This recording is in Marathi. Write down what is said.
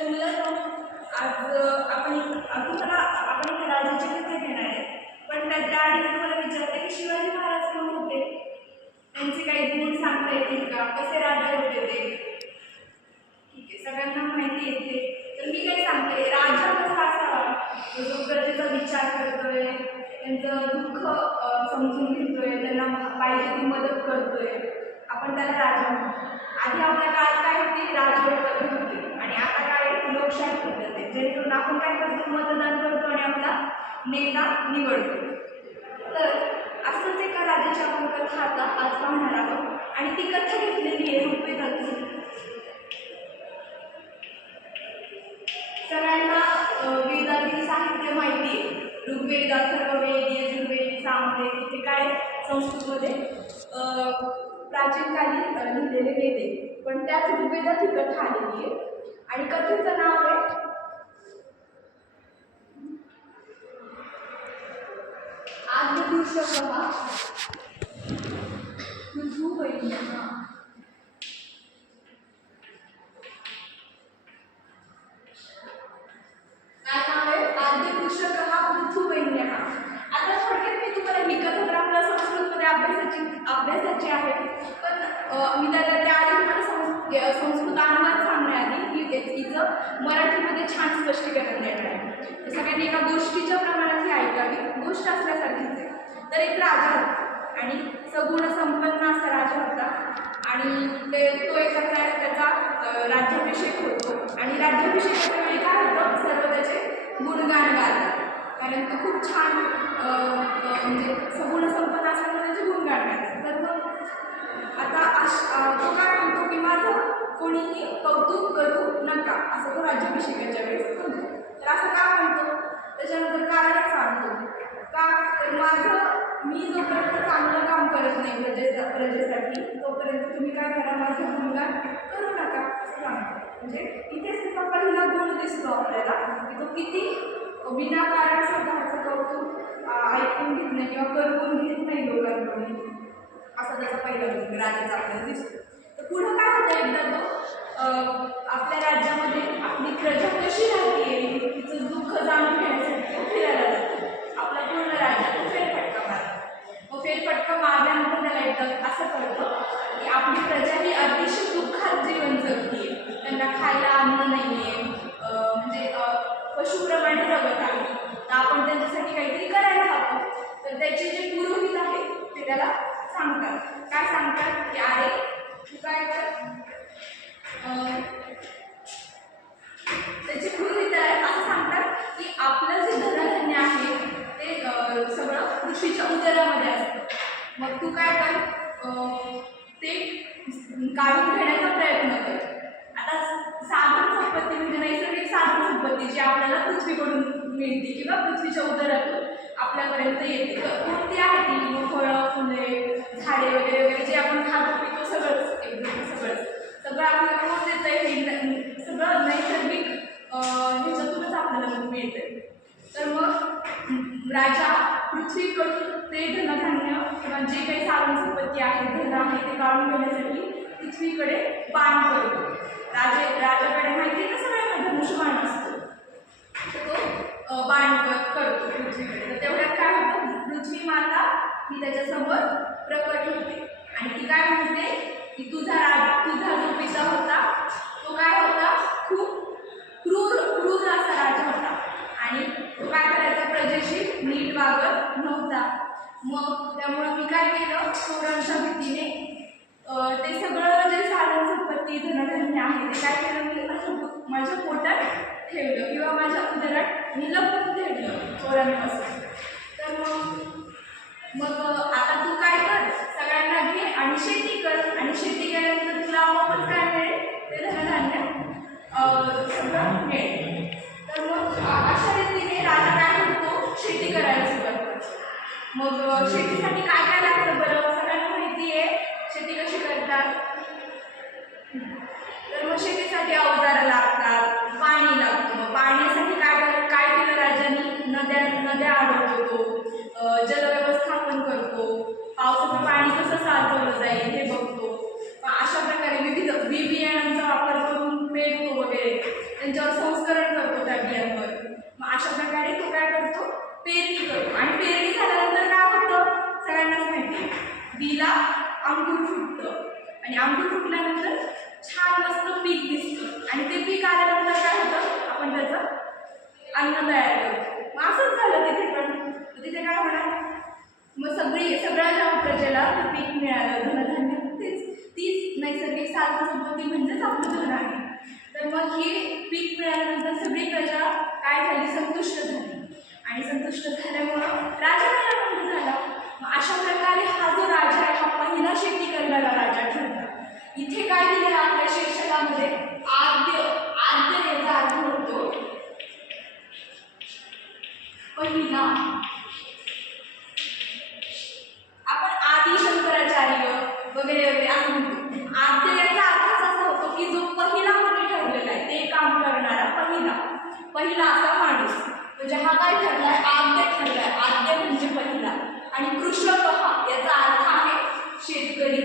तर मुलांनो, आज आपण एका राजाची कथा घेणार आहे. पण त्याआधी तुम्हाला विचारते की शिवाजी महाराज कोण होते, त्यांचे काही गुण सांगता येतील का, कसे राजा होते ते. ठीक आहे, सगळ्यांना माहिती येते. तर मी काय सांगते, राजा कसा असावा, जो प्रजेचा विचार करतोय, त्यांचं दुःख समजून घेतोय, त्यांना पाहिजे ती मदत करतोय, आपण त्याला राजा म्हणतो. आधी आपल्या काळात काय होती, राजवट पद्धत होती आणि आता काय लोकशाही पद्धत आहे, जेणेकरून आपण काय करतो, मतदान करतो आणि आपला नेता निवडतो. तर असंच एका राजाची आपण कथा आता आज पाहणार आहोत आणि ती कथा घेतलेली आहे ऋग्वेदातून. सगळ्यांना वेदातील साहित्य माहिती आहे. ऋग्वेद, अथर्ववेद, यजुर्वेद, सामवेद, हे काय संस्कृतमध्ये प्राचीन काली लिहिलेले वेद आहे. पण त्याच ऋग्वेदात ही कथा आलेली आहे आणि कथेचं नाव आहे आद्यपुरुषः पृथुवैन्यः. काय नाव आहे? आद्यपुरुषः पृथुवैन्यः. आता थोडक्यात मी तुम्हाला ही कथा तर आपल्या संस्कृतमध्ये अभ्यासाची आहे, पण मी त्याआधी तुम्हाला संस्कृत अनुवाद सांगण्याआधी हिचं मराठीमध्ये छान स्पष्टीकरण देणार आहे. सगळ्यांनी एका गोष्टीच्या प्रमाणात ही ऐकावी, गोष्ट असल्यासारखीच आहे. तर एक राजा होता आणि सगुण संपन्न असा राजा होता आणि तो त्याचा राज्याभिषेक होतो आणि राज्याभिषेकाच्या वेळी काय होतं, सर्व त्याचे गुणगान गातात, कारण तो खूप छान म्हणजे सगुण संपन्न असल्यामुळे त्याचे गुणगान गातात. तर मग आता तो काय म्हणतो की माझं कोणीही कौतुक करू नका, असं तो राज्याभिषेकाच्या वेळेस म्हणतो. तर असं का म्हणतो, त्याच्यानंतर कारण सांगतो का, तर मी जोपर्यंत चांगलं काम करत नाही प्रजेसाठी, तोपर्यंत तुम्ही काय करा, माझं गुणगान करू नका असं सांगतो. म्हणजे इथेच त्याचा पहिला गुण दिसतो आपल्याला की तो किती विनाकारण स्वतःचं कौतुक ऐकून घेत नाही किंवा करून घेत नाही लोकांकडून, असा त्याचा पहिला गुण राजाचा आपल्याला दिसतो. तर पुढं काय होतं, एकदा तो आपल्या राज्यामध्ये आपली प्रजा कशी राहते तिचं दुःख जाणून घेण्यासाठी तो फिरायला जातो. आपला पूर्ण राज्य तो फेरफटका मारतो. तो फेरफटका मारल्यानंतर त्याला एकदा असं कळतं की आपली प्रजा ही अतिशय दुःखात जीवन जगते, त्यांना खायला अन्न नाही आहे, म्हणजे पशुप्रमाणे जगत आहे. तर आपण त्यांच्यासाठी काहीतरी करायला हवं. तर त्याचे जे पुरोहित आहेत ते त्याला सांगतात, काय सांगतात की अरे तू काय कर, त्याचे पुरोहित असं सांगतात की आपलं जे धनधान्य आहे ते सगळं पृथ्वीच्या उदरामध्ये असतं, मग तू काय कर, ते काढून घेण्याचा प्रयत्न कर. आता साधन संपत्ती म्हणजे नैसर्गिक साधन संपत्ती जी आपल्याला पृथ्वीकडून मिळते किंवा पृथ्वीच्या उदरातून आपल्यापर्यंत येते, तर कोणती आहे ती, फळं, फुले, झाडे वगैरे वगैरे जे आपण खातो पितो सगळंच, एकदम सगळं आपल्याला कोण देतं आहे, हे सगळं नैसर्गिक ह्याच्यातूनच आपल्याला मिळतं. तर मग राजा पृथ्वीकडून ते धनधान्य किंवा जे काही साधन संपत्ती आहे, धन आहे, ते काढून घेण्यासाठी पृथ्वीकडे बाण करतो. राजाकडे माहिती आहे ना सगळ्यांना धनुष्यबाण असतो, तो बाण करतो पृथ्वीकडे. तर तेवढ्यात काय होतं, पृथ्वी माता ही त्याच्यासमोर प्रकट होते आणि ती काय म्हणते की तुझा जो पिता होता तो काय होता, खूप क्रूर असा राजा होता आणि तो काय करायचा, प्रजेशी नीट वागत नव्हता. मग त्यामुळं मी काय केलं, चोरांच्या भीतीने ते सगळं जे साधन संपत्ती धनधान्य आहे ते काय केलं, मी माझ्या पोटात ठेवलं किंवा माझ्या उदरात मी लपवून ठेवलं चोरांपासून. तर मग आता तू काय कर, सगळ्यांना घे आणि शेती कर, आणि शेती केल्यानंतर तुला आपोआपच काय मिळेल, ते धनधान्य सगळं मिळेल. तर मग अशा रीतीने राजा काय करतो, शेती करायला सुरुवात करतो. मग शेतीसाठी काय काय लागतं बरं, सगळ्यांना माहिती आहे शेती कशी करतात. तर मग शेतीसाठी अवजारं लागतात, पाणी लागतं. मग पाण्यासाठी काय केलं राजांनी, नद्या अडवतो, जलव्यवस्थापन करतो, पावसाचं पाणी कसं साचवलं जाईल हे बघतो. अशा प्रकारे विविध बियाणांचा वापर करून पेरतो वगैरे. त्यांच्यावर संस्करण करतो त्या बियांवर. मग अशा प्रकारे तो काय करतो, पेरणी करतो. आणि पेरणी झाल्यानंतर काय होतं सगळ्यांनाच माहिती आहे, बीला अंकुर फुटतं आणि अंकुर फुटल्यानंतर छान मस्त पीक दिसतं आणि ते पीक आल्यानंतर काय होतं, आपण त्याचं अन्न तयार करतो. मग असंच झालं तिथे पण. तिथे काय होणार, मग सगळ्या ज्या प्रजेला ते पीक मिळालं, धनधान्य, तीच नैसर्गिक साधनसंपत्ती म्हणजेच आपलं धन आहे. तर मग हे पीक मिळाल्यानंतर सगळी प्रजा काय झाली, संतुष्ट झाली. आणि संतुष्ट झाल्यामुळं राजा काय आनंद झाला. मग अशा प्रकारे हा जो राजा आहे हा पहिला शेती करणारा राजा ठरला. इथे काय दिलं आपल्या शीर्षकामध्ये, आद्य. आद्य याचा अर्थ होतो पहिला. आपण आदि शंकराचार्य वगैरे वगैरे असं म्हणतो. आद्य याचा अर्थच असा होतो की जो पहिला कोणी ठरलेला आहे, ते काम करणारा पहिला असा माणूस. म्हणजे हा काय ठरलाय, आद्य ठरलाय. आद्य म्हणजे पहिला. आणि कृषक हा याचा अर्थ आहे शेतकरी.